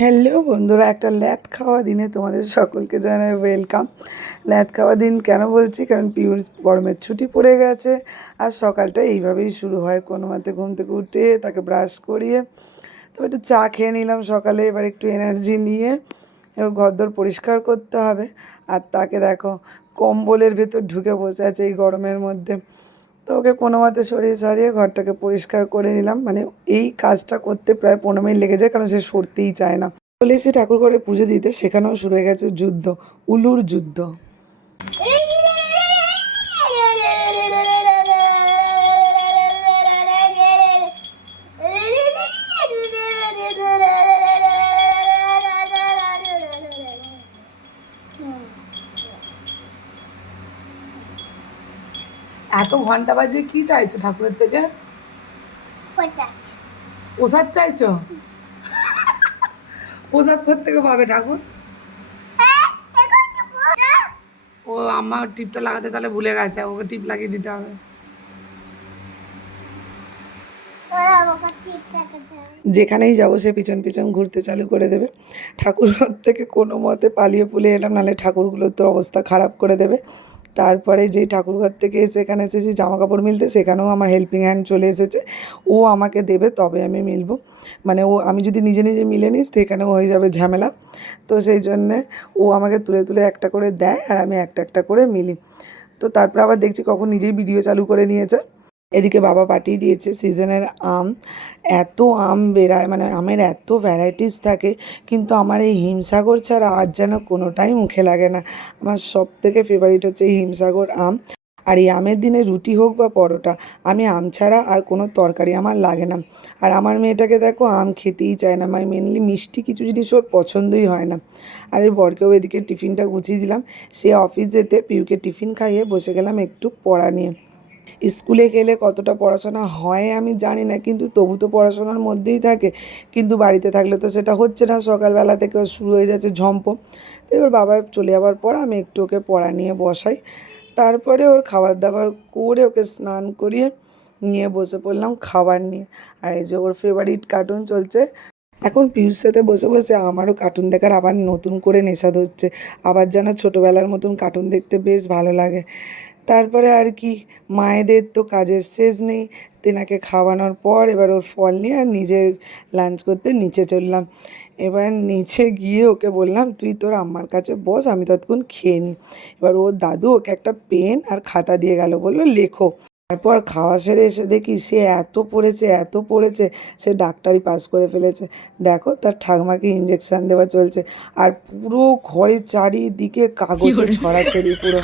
Hello বন্ধুরা, একটা ল্যাদ খাওয়া দিনে তোমাদের সকলকে জানাই ওয়েলকাম। ল্যাদ খাওয়া দিন কেন বলছি, কারণ পিউর গরমের ছুটি পড়ে গেছে আর সকালটা এইভাবেই শুরু হয়। কোনো মতে ঘুম থেকে উঠে তাকে ব্রাশ করিয়ে তো একটু চা খেয়ে নিলাম সকালে। এবার একটু এনার্জি নিয়ে এবার ঘরদোর পরিষ্কার করতে হবে। আর তাকে দেখো কম্বলের ভেতর ঢুকে বসে আছে এই গরমের মধ্যে। তো ওকে কোনো মতে সরিয়ে সারিয়ে ঘরটাকে পরিষ্কার করে নিলাম। মানে এই কাজটা করতে প্রায় 15 মিনিট লেগে যায়, কারণ সে সরতেই চায় না। চলে এসে ঠাকুর ঘরে পুজো দিতে, সেখানেও শুরু হয়ে গেছে যুদ্ধ, উলুর যুদ্ধ। এত ঘন্টা বাজে কি চাইছো ঠাকুরের থেকে? প্রসাদ চাইছো? প্রসাদ থেকে পাবে ঠাকুর? ও আমার টিপটা লাগাতে তাহলে ভুলে গেছে, ওকে টিপ লাগিয়ে দিতে হবে। যেখানেই যাবো সে পিছন পিছন ঘুরতে চালু করে দেবে। ঠাকুর ঘর থেকে কোনো মতে পালিয়ে পুলিয়ে এলাম, নাহলে ঠাকুরগুলোর তো অবস্থা খারাপ করে দেবে। তারপরে যেই ঠাকুরঘর থেকে সেখানে এসেছি জামা কাপড় মিলতে, সেখানেও আমার হেল্পিং হ্যান্ড চলে এসেছে। ও আমাকে দেবে তবে আমি মিলবো। মানে আমি যদি নিজে নিজে মিলে নিই সেখানেও হয়ে যাবে ঝামেলা। তো সেই জন্যে ও আমাকে তুলে তুলে একটা করে দেয় আর আমি একটা একটা করে মিলি। তো তারপরে আবার দেখছি কখন নিজেই ভিডিও চালু করে নিয়েছে। এদিকে বাবা পাঠিয়ে দিয়েছে সিজনের আম। এত আম বেরায়, মানে আমের এত ভ্যারাইটিস থাকে, কিন্তু আমার এই হিমসাগর ছাড়া আর যেন কোনোটাই মুখে লাগে না। আমার সব থেকে ফেভারিট হচ্ছে এই হিমসাগর আম। আর এই আমের দিনে রুটি হোক বা পরোটা, আমি আম ছাড়া আর কোনো তরকারি আমার লাগে না। আর আমার মেয়েটাকে দেখো আম খেতেই চায় না, মানে মেনলি মিষ্টি কিছু জিনিস ওর পছন্দই হয় না। আর এই বরকেও এদিকে টিফিনটা গুছিয়ে দিলাম। সে অফিস যেতে পিউকে টিফিন খাইয়ে বসে গেলাম একটু পড়া নিয়ে। স্কুলে গেলে কতটা পড়াশোনা হয় আমি জানি না, কিন্তু তবু তো পড়াশোনার মধ্যেই থাকে। কিন্তু বাড়িতে থাকলে তো সেটা হচ্ছে না, সকালবেলা থেকে শুরু হয়ে যাচ্ছে ঝম্প। তো এবার বাবা চলে যাওয়ার পর আমি একটু ওকে পড়া নিয়ে বসাই। তারপরে ওর খাবার দাবার করে ওকে স্নান করিয়ে নিয়ে বসে পড়লাম খাবার নিয়ে। আর এই যে ওর ফেভারিট কার্টুন চলছে। এখন পিউর সাথে বসে বসে আমারও কার্টুন দেখার আবার নতুন করে নেশা ধরছে। আবার যেন ছোটোবেলার মতন কার্টুন দেখতে বেশ ভালো লাগে। তারপরে আর কি, মায়েদের তো কাজের শেষ নেই। তেনাকে খাওয়ানোর পর এবার ওর ফল নিয়ে আর নিজের লাঞ্চ করতে নিচে চললাম। এবার নিচে গিয়ে ওকে বললাম তুই তোর আম্মার কাছে বস, আমি ততক্ষণ খেয়ে নিই। এবার ওর দাদু ওকে একটা পেন আর খাতা দিয়ে গেল, বললো লেখো। তারপর খাওয়া সেরে এসে দেখি সে এত পড়েছে সে ডাক্তারি পাস করে ফেলেছে। দেখো তার ঠাকমাকে ইঞ্জেকশান দেওয়া চলছে। আর পুরো ঘরের চারিদিকে কাগজে ছড়াছড়ি পুরো।